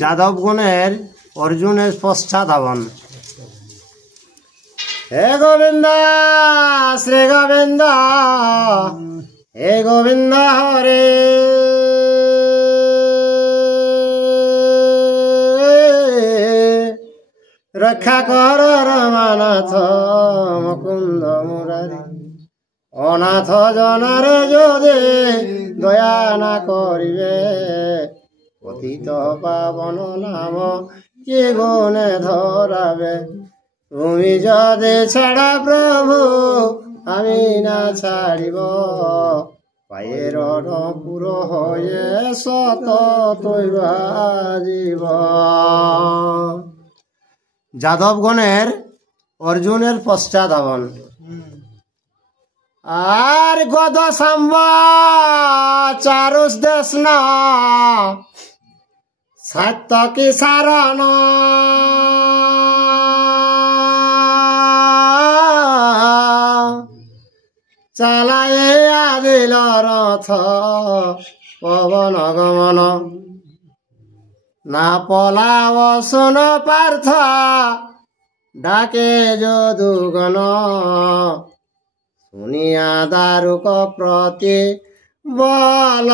যাদবগণের অর্জুনের পশ্চাধাবন। হে গোবিন্দ শ্রী গোবিন্দ, হে গোবিন্দ হরে রক্ষা কর রমানাথ মুকুন্দ মুরারি। অনাথ জনারে যদি দয়া না করিবে, পতিত পাবন নাম কি গুণে ধরাবে। তুমি যদি ছাড়া প্রভু আমি না ছাড়িব, পায়ের নপুর হয়ে সত তৈবা জীব। যাদবগণের অর্জুনের পশ্চাধাবন। আর গদ সাম্ব চারুষ দেশ ন সত্য কি সারণ। চালাইয়া দিল রথ পবন গমন। না পলাব শোন পার্থ ডাকে যদুগণ। শুনিয়া দারুক প্রতি বল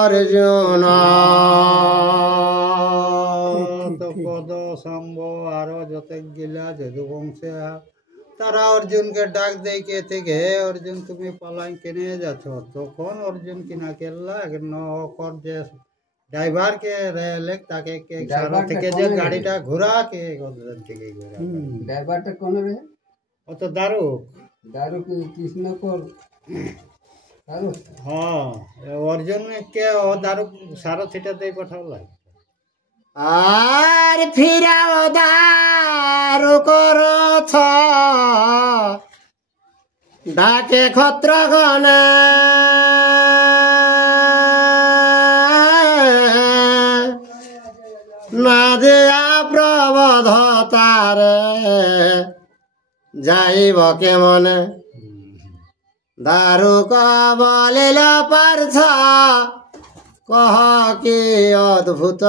অর্জুন। পদ সম্ভ আরো যত গিলা যদুবংশে তারা অর্জুনকে ডাক দেয় কে থেকে, হে অর্জুন তুমি পালাই কেনে যাচ্ছ। তখন অর্জুন কিনা কেল্লা নকর যে ড্রাইভার কে রেলে তাকে কে সারা থেকে যে গাড়িটা ঘোরা কে থেকে ঘোরা। ড্রাইভারটা কোন রে? ও তো দারুক দারুক কৃষ্ণ কর দারুক। হ্যাঁ অর্জুন কে ও দারুক সারথিটা দিয়ে পাঠাওলা। আর ফিরাও দারুক রথ ডাকে ক্ষত্রগণে। না দিয়া প্রবধ তারে যাইব কেমনে। দারুক বলিল পার্থ কহ কি অদ্ভুত।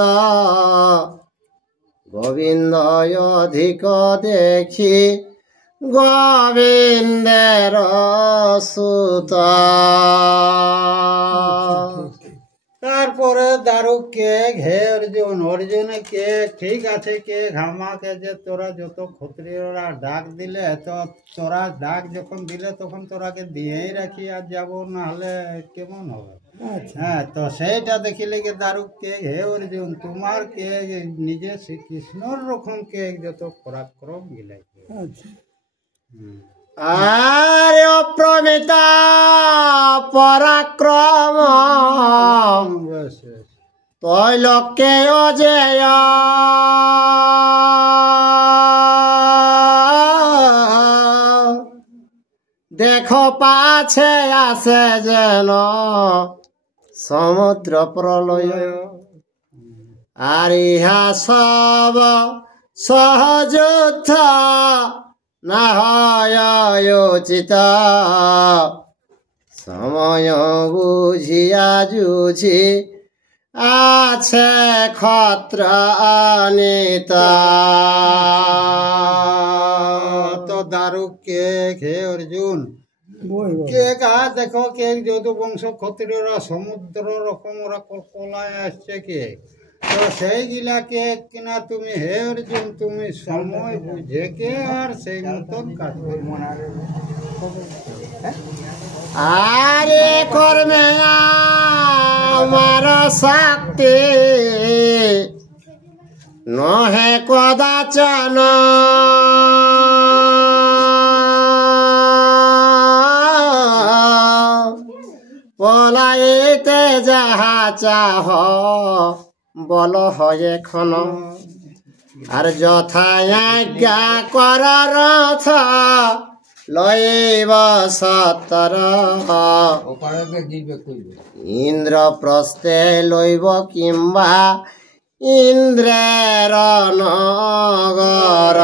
গোবিন্দ অধিক দেখি গোবিন্দের সুত। তারপরে দারুক কে ঘে অর্জুন। অর্জুনে কে ঠিক আছে কে ঘামাকে যে তোরা যত ক্ষত্রিয়রা ডাক দিলে, তো তোরা ডাক যখন দিলে তখন তোরাকে দিয়েই রাখি আর যাবো, না হলে কেমন হবে। হ্যাঁ তো সেইটা দেখিলে কে দারুক কে হে অর্জুন তোমার কে নিজে শ্রীকৃষ্ণর রকম কে যত পরাক্রম গিলাই। আর অপ্রমিত পরাক্রম তৈলকে অজেয়। দেখো পাছে আসে যেন সমুদ্র প্রলয়। আর ইহা সব সহযুদ্ধ না হয় উচিত। সময় বুঝিয়া যুঝি আছে ক্ষত্র অনিত। তো দারুক কে হে অর্জুন কে গা দেখো কে যদু বংশ ক্ষত্রিয়রা সমুদ্র রকম ওরা কল্পনায় আসছে কে। তো সেইগুলা কে কিনা তুমি হে অর্জুন তুমি সময় বুঝে কে আর সেই মতন কাজ করবো। আরে কর্মে আমার শক্তি নহে কদাচন। পলাইতে যাহা চাহ বল হয় এখন। আর যথা আজ্ঞা কর রথ লইব সত্তর। ইন্দ্র প্রস্থে লইব কিংবা ইন্দ্রের নগর।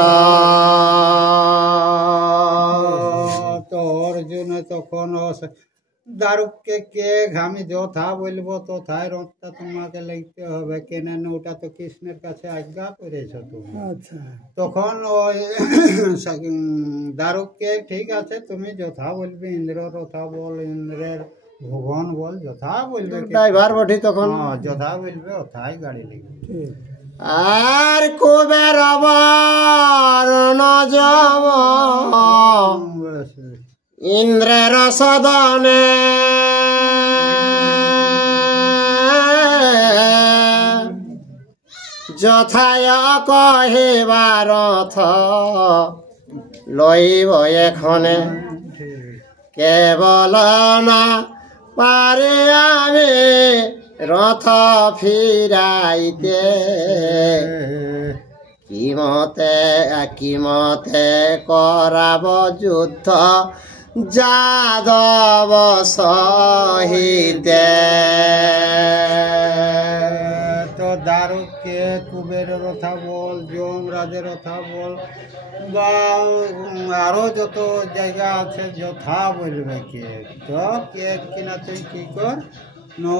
তো অর্জুন তখন দারুককে কে আমি যথা বলবো তথায় রথটা তোমাকে লিখতে হবে, কেন ওটা তো কৃষ্ণের কাছে আজ্ঞা করেছ তুমি। আচ্ছা তখন ওই দারুককে ঠিক আছে তুমি যথা বলবে, ইন্দ্র রথা বল, ইন্দ্রের ভুবন বল, যথা বলবে ড্রাইভার বটি তখন যথা বলবে ওথায় গাড়ি লিখবে। ঠিক আর কুবের বরণ যাব ইন্দ্রের সদনে যথায় কহিবার রথ লইব এখনে কেবল না পারে আমি রথ ফিরাইতে কিমতে করাব যুদ্ধ যাদব সহিতে। তো দারুককে কুবেরের কথা বল, যমরাজের কথা বল, বা আরো যত জায়গা আছে যথা বলবে কে। তো কে কিনা তুই কি কর,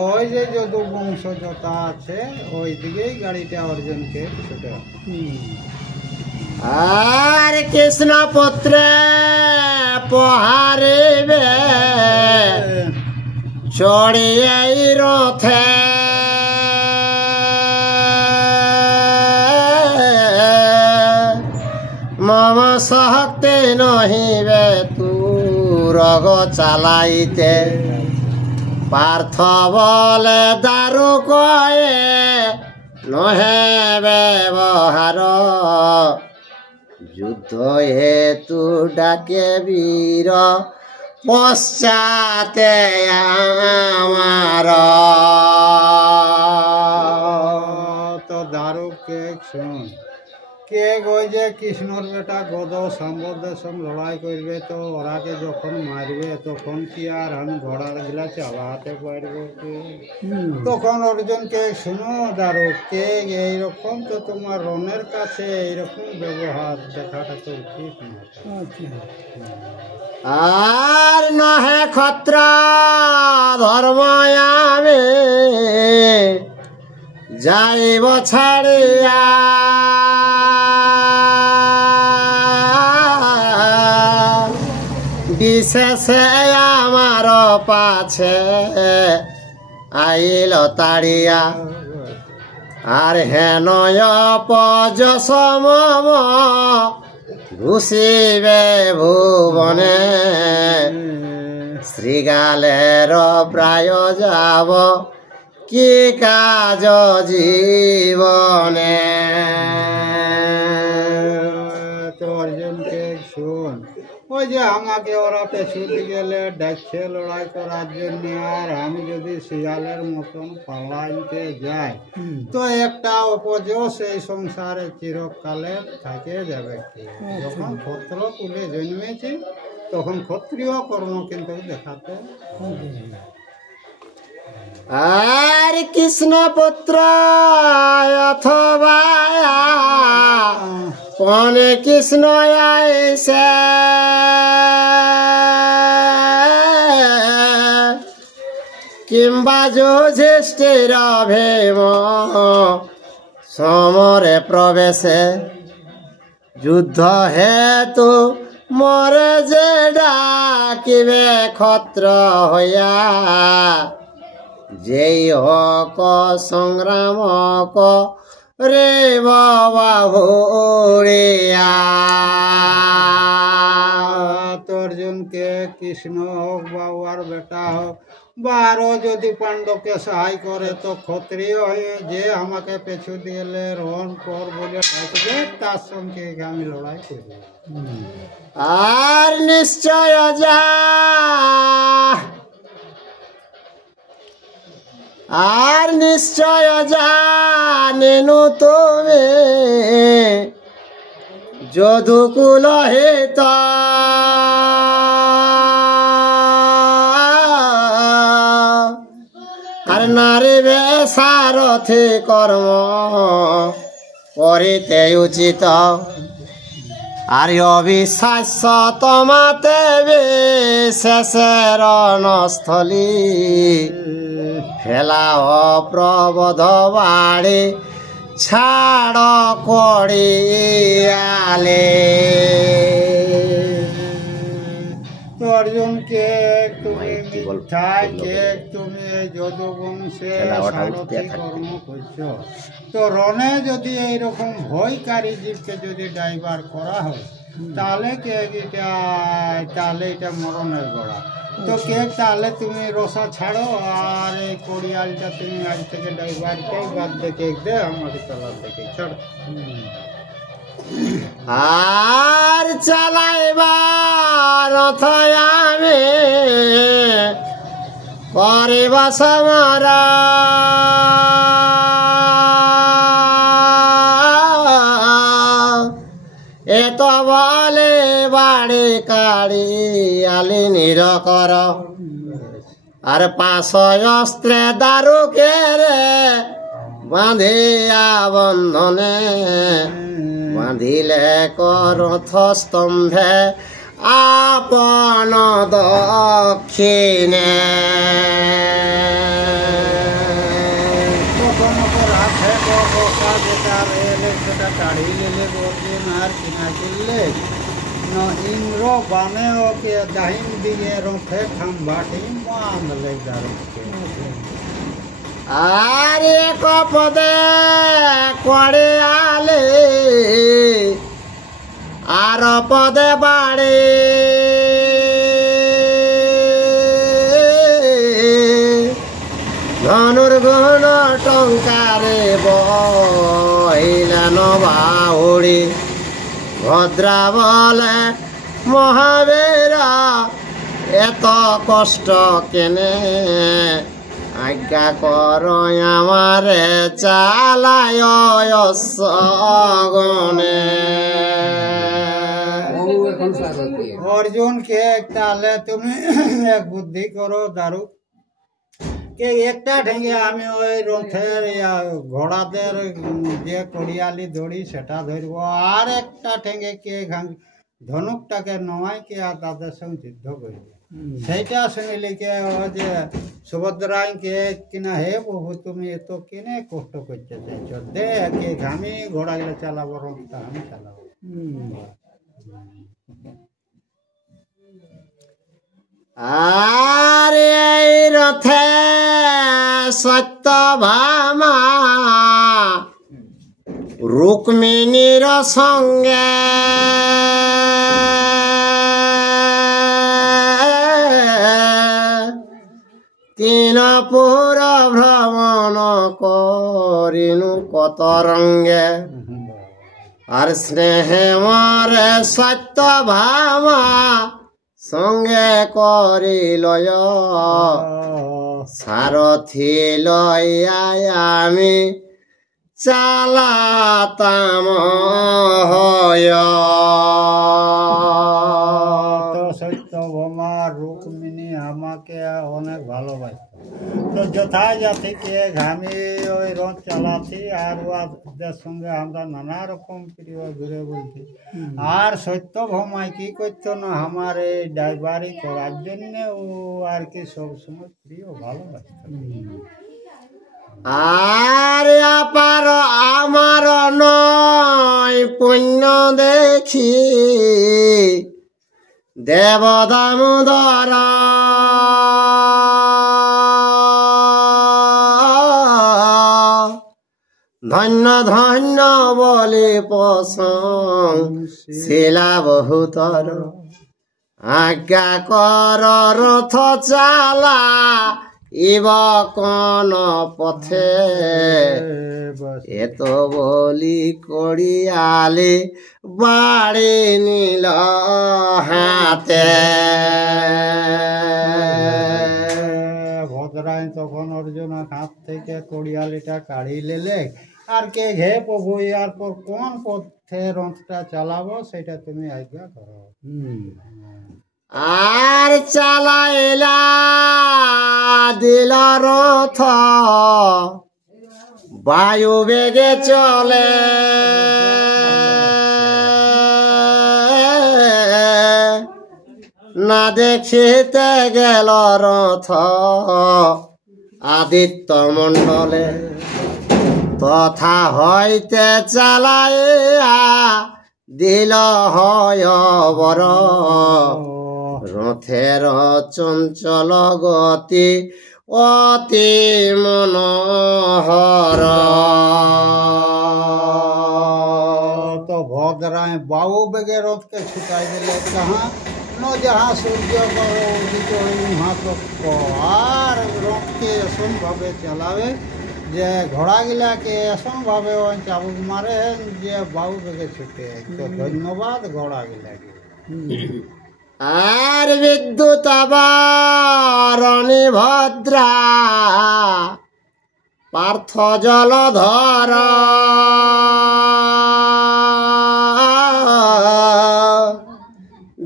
ওই যে যত বংশ যথা আছে ওই দিকেই গাড়িটা অর্জুনকে ছুটে। আর কৃষ্ণ পুত্রে পহারিবে চড়িয়ে রথে মম শক্তি নহিবে তু রগ চালাইতে পার্থ বলে দারু কয়ে নহে ব্যবহার যুদ্ধ হেতু ডাকে বীর পশ্চাতে আমার। তো দারুককে শোন, কে ওই যে কৃষ্ণর বেটা গদ সম্বন্ধের সঙ্গে লড়াই করবে, তো ওরাকে যখন মারবে তখন কি আর আমি ঘোড়া গিলা চালাতে পারবো কি? তখন অর্জুনকে শুনো দারুক কে এইরকম তো তোমার রণের কাছে এইরকম ব্যবহার দেখাটা তো উচিত না। আচ্ছা আর নহে ক্ষত্র ধর্ম আমি যাইব ছাড়িয়া বিশেষে আমার পাছে আইল তাড়িয়া আর হেন পজসম ঘুষিবে ভুবনে শ্রীগালের প্রায় যাব কি কাজ জীবনে। তো অর্জুনকে শোন, ওই যে আমাকে ওরা পেছুতে গেলে ডাকছে লড়াই করার জন্য, আর আমি যদি শিয়ালের মতন পালাইতে যাই তো একটা অপজস এই সংসারে চিরকালে থাকে যাবে কি। যখন ক্ষত্র কুলে জন্মেছি তখন ক্ষত্রিয় কর্ম কিন্তু দেখাতে। আর কৃষ্ণ পুত্র অথবা পনে কৃষ্ণ আইসে কিংবা যুধিষ্ঠির ভীম সমরে প্রবেশে যুদ্ধ হেতু মরে যে ডাকিবে ক্ষত্র হইয়া যেই হক সংগ্রাম রে বাহুড়িয়া। অর্জুনকে কৃষ্ণ হোক বা ওর বেটা হোক বা আরো যদি পাণ্ডবকে সাহায্য করে তো ক্ষত্রিয় হয়ে যে আমাকে পেছু দিলে রণ কর বলে ডাকবে, তার সঙ্গে আমি লড়াই করব। আর নিশ্চয় যা আর নিশ্চয় জানেনু তুমি যদুকুল হেত আর নারীবে সারথি কর্ম করিতে উচিত আর অবিশ্বাস্য তোমাতে বিশেষের রণস্থলী ফেলাও প্রবোধ বাড়ি ছাড় করিয়ালে। তো অর্জুনকে তুমি মিথ্যায় কে তুমি এই যদুবংশে সারথি কর্ম করছো। তো রণে যদি এইরকম ভয়কারী জীবকে যদি ড্রাইভার করা হয় তাহলে তাহলে এটা মরণের গড়া। তো তাহলে তুমি রসা ছাড়ো আর এই কোরিয়ালটা তুমি আজ থেকে ড্রাইভারকেই বাদ দেখে দে আমাকে চালার দেখে ছাড়ো। আর চালাইবার আমি করিব সমরা এত বলে বাড়ি কাড়ি আলি নিরকর আর পাশ অস্ত্রে দারুকে রে বাঁধিয়া বন্ধনে বাঁধিলে করথ স্তম্ভে আপন দক্ষিণে। রাখে বসা যেটা রেলে সেটা কাঢ়ি লেলে অর্জুন আর কিনা কিনলে ইন্দ্র বানে ওকে দাহিন দিয়ে রথে খাম্বাটি বাঁধলে দারুকে। আর এক পদে করে আলে আর পদে বাড়ে ধনুর্গুণ টঙ্কারে বহিলেন বাহুড়ি ভদ্রা বলে মহাবীর এত কষ্ট কেনে আজ্ঞা কর আমারে চালায় গনে। অর্জুনকে তাহলে তুমি এক বুদ্ধি করো দারু কে একটা ঠেঙ্গে আমি ওই রথের ঘোড়াদের যে কড়িয়ালি দড়ি সেটা ধরব আর একটা ঠেঙ্গে কে ধনুকটাকে নয় কে আর তাদের সঙ্গে যুদ্ধ করবে। সেইটা শুনিলে কে ও যে সুভদ্রাকে কিনা হে প্রভু তুমি এত কিনে কষ্ট করতে চাইছ দে কে আমি ঘোড়া গেলে চালাবো রথটা আমি চালাবো। আর এই রথে সত্যভামা রুক্মিণীর সঙ্গে তিন পুর ভ্রমণ করিনু কত রঙ্গে আর স্নেহে মরে সত্যভামা সঙ্গে করিলয় সারথি লইয়া আমি চালাতাম হয়। সত্যভামা রুক্মিণী আমাকে অনেক ভালোবাসত। তো যথাজাতিকে আমি ওই রথ চালাচ্ছি আর ওদের সঙ্গে আমরা নানা রকম প্রিয় ঘুরে বলছি। আর সত্যভামায় কি করতো না আমার এই ড্রাইভারি করার জন্যে ও আর কি সবসময় প্রিয় ভালোবাসত। আর আপার আমার নয় পুণ্য দেখি দেব দামোদর ধন্য ধন্য বলে শিলা বহুতর আজ্ঞা কর রথ চালা ইব কোন পথে এত বলি কড়িয়ালে বাড়ি নিল হাতে। ভদ্রায় তখন অর্জুনের হাত থেকে কড়িয়ালিটা কাঢ়ি লেলে আর কে ঘে প্রভু আর পর কোন পথে রথটা চালাবো সেটা তুমি আজ্ঞা করো। আর চালাইলা দিল রথ বায়ু বেগে চলে না দেখিতে গেল রথ আদিত্য মণ্ডলে, তথা হইতে চালাইয়া দিল হয় বর, রথের চঞ্চল গতি অতি মনোহর। तो भद्राए बाबू बेगे रथ के छुटाई दिले कहाँ न जहाँ सूर्य उदित वहाँ तो आर रथ के ऐसा भावे चलावे जे घोड़ा गिला के ऐसा भावे चाबुक मारे जे बाबू बेगे छुटे। तो धन्यवाद घोड़ा गिला के। আর বিদ্যুৎ আবারণী ভদ্রা পার্থ জলধর,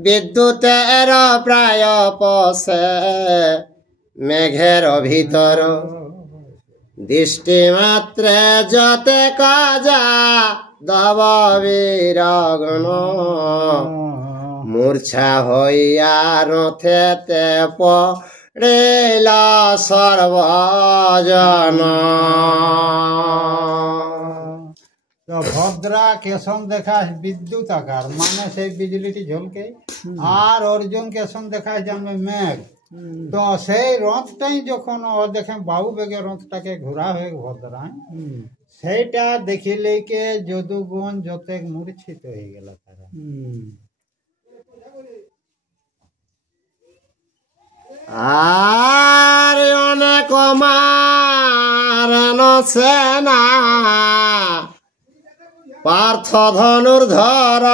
বিদ্যুতের প্রায় পশে মেঘের ভিতর, দৃষ্টি মাত্রে যতে কাজা দব বীরগণ, মূর্ছা হইয়া রথেতে পড়িল সর্বজন। तो भद्रा केसन देखा विद्युत आकार माने से बिजली झलके और अर्जुन केसन देखा जन्मे मेघ। तो से रथटाई যখন দেখেন বাবু বেগে রথটাকে ঘোরা হয়ে ভদ্রা সেইটা দেখিলে কে যদুগণ যতে মূর্ছিত হয়ে গেল তারা। আর অনেক মারণ সেনা পার্থ ধনুর্ধর,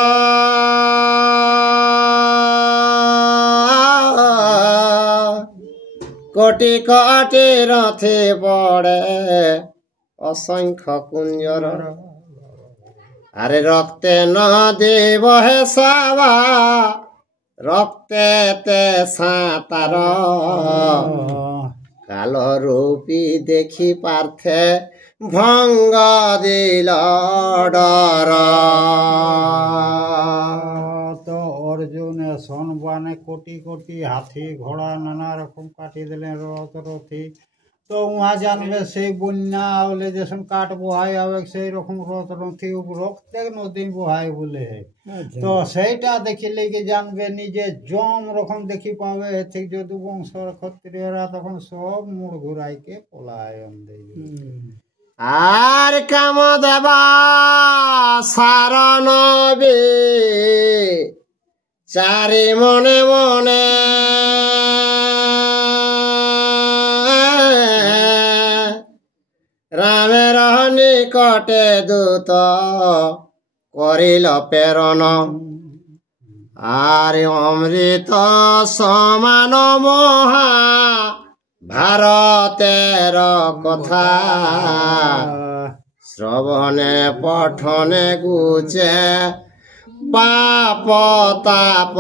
কোটি কোটি রথে পড়ে অসংখ্য কুঞ্জর, আরে রক্তে নদী বহে সাবা রক্তে তে সাঁতার, কালো রূপী দেখি পার্থে ভঙ্গ দিল ডর। তো অর্জুন সনবানে কোটি কোটি হাতি ঘোড়া নানা রকম কাটি দিলেন রথ রথি। তো উহা জানবে সেই বন্যা হলে যেসব কাঠ বহাই হবে সেই রকম রথ রথি রক্তে নদী বহাই বলে। তো সেইটা দেখিলে কি জানবে নিজে জম রকম দেখি পাবে ঠিক যদু বংশর ক্ষত্রিয়রা তখন সব মুড় ঘুরাইকে পলায়ন দেবে। আর কাম দেবা সারণ চারি মনে মনে, রামের নিকটে দূত করিল প্রেরণ, আর অমৃত সমান মহা ভারতের কথা, শ্রবণে পঠনে গুছে পাপ তাপ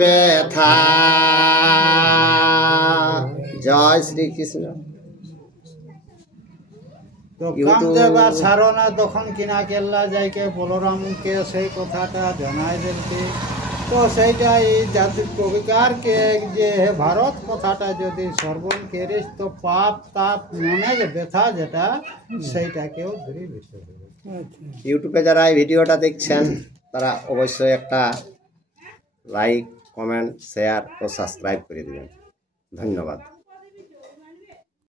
ব্যথা। জয় শ্রীকৃষ্ণ। তো কামদেব আর সারনা তখন কিনা কেল্লা যাইকে বলরামকে সেই কথাটা জানাই দিলতে। তো সেইটা এই জাতি কবিকারকে যে ভারত কথাটা যদি শ্রবণ করিস তো পাপ তাপ মনে যে ব্যথা যেটা সেইটাকেও ধরে দিতে হবে। ইউটিউবে যারা এই ভিডিওটা দেখছেন তারা অবশ্যই একটা লাইক, কমেন্ট, শেয়ার ও সাবস্ক্রাইব করে দেবেন। ধন্যবাদ।